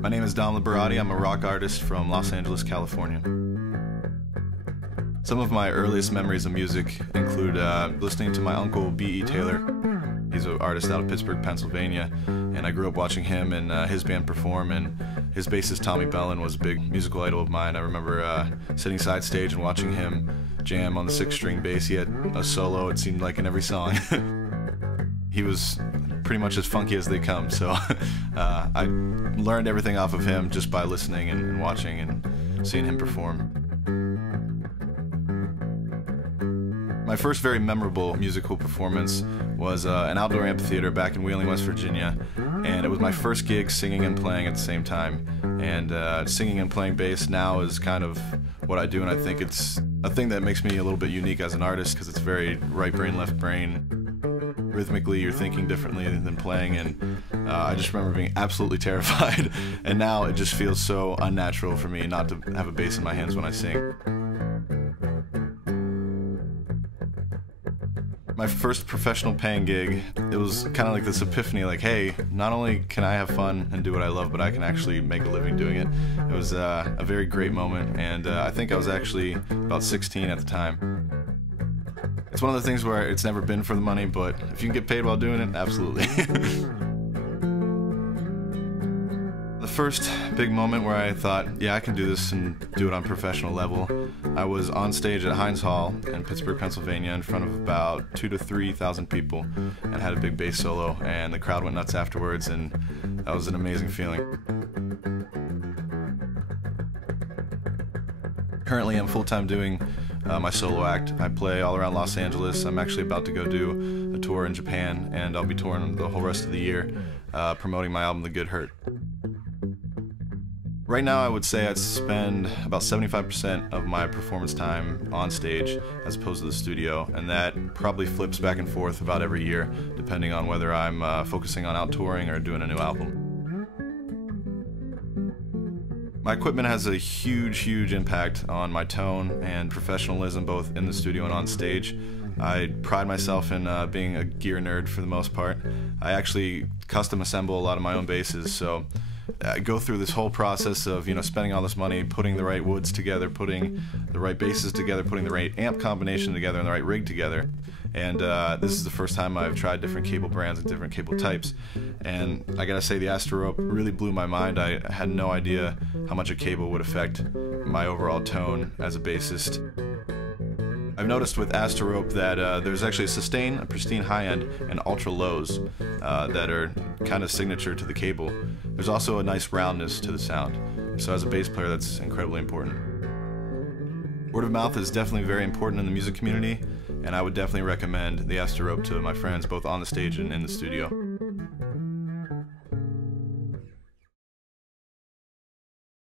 My name is Liberati. I'm a rock artist from Los Angeles, California. Some of my earliest memories of music include listening to my uncle B.E. Taylor. He's an artist out of Pittsburgh, Pennsylvania, and I grew up watching him and his band perform, and his bassist Tommy Bellin was a big musical idol of mine. I remember sitting side stage and watching him jam on the 6-string bass. He had a solo, it seemed like, in every song. He was pretty much as funky as they come, so I learned everything off of him just by listening and watching and seeing him perform. My first very memorable musical performance was an outdoor amphitheater back in Wheeling, West Virginia, and it was my first gig singing and playing at the same time. And singing and playing bass now is kind of what I do, and I think it's a thing that makes me a little bit unique as an artist because it's very right brain, left brain. Rhythmically, you're thinking differently than playing, and I just remember being absolutely terrified, and now it just feels so unnatural for me not to have a bass in my hands when I sing. My first professional paying gig, it was kind of like this epiphany, like, hey, not only can I have fun and do what I love, but I can actually make a living doing it. It was a very great moment, and I think I was actually about 16 at the time. It's one of the things where it's never been for the money, but if you can get paid while doing it, absolutely. The first big moment where I thought, yeah, I can do this and do it on a professional level, I was on stage at Heinz Hall in Pittsburgh, Pennsylvania, in front of about 2,000 to 3,000 people, and had a big bass solo, and the crowd went nuts afterwards, and that was an amazing feeling. Currently, I'm full-time doing my solo act. I play all around Los Angeles. I'm actually about to go do a tour in Japan, and I'll be touring the whole rest of the year, promoting my album, The Good Hurt. Right now, I would say I'd spend about 75% of my performance time on stage as opposed to the studio, and that probably flips back and forth about every year, depending on whether I'm focusing on out touring or doing a new album. My equipment has a huge impact on my tone and professionalism, both in the studio and on stage. I pride myself in being a gear nerd for the most part. I actually custom assemble a lot of my own basses, so I go through this whole process of, spending all this money, putting the right woods together, putting the right basses together, putting the right amp combination together, and the right rig together. And this is the first time I've tried different cable brands and different cable types. And I gotta say, the Astrope really blew my mind. I had no idea how much a cable would affect my overall tone as a bassist. I've noticed with Astrope that there's actually a sustain, a pristine high end, and ultra lows that are kind of signature to the cable. There's also a nice roundness to the sound. So as a bass player, that's incredibly important. Word of mouth is definitely very important in the music community, and I would definitely recommend the Astrope to my friends, both on the stage and in the studio.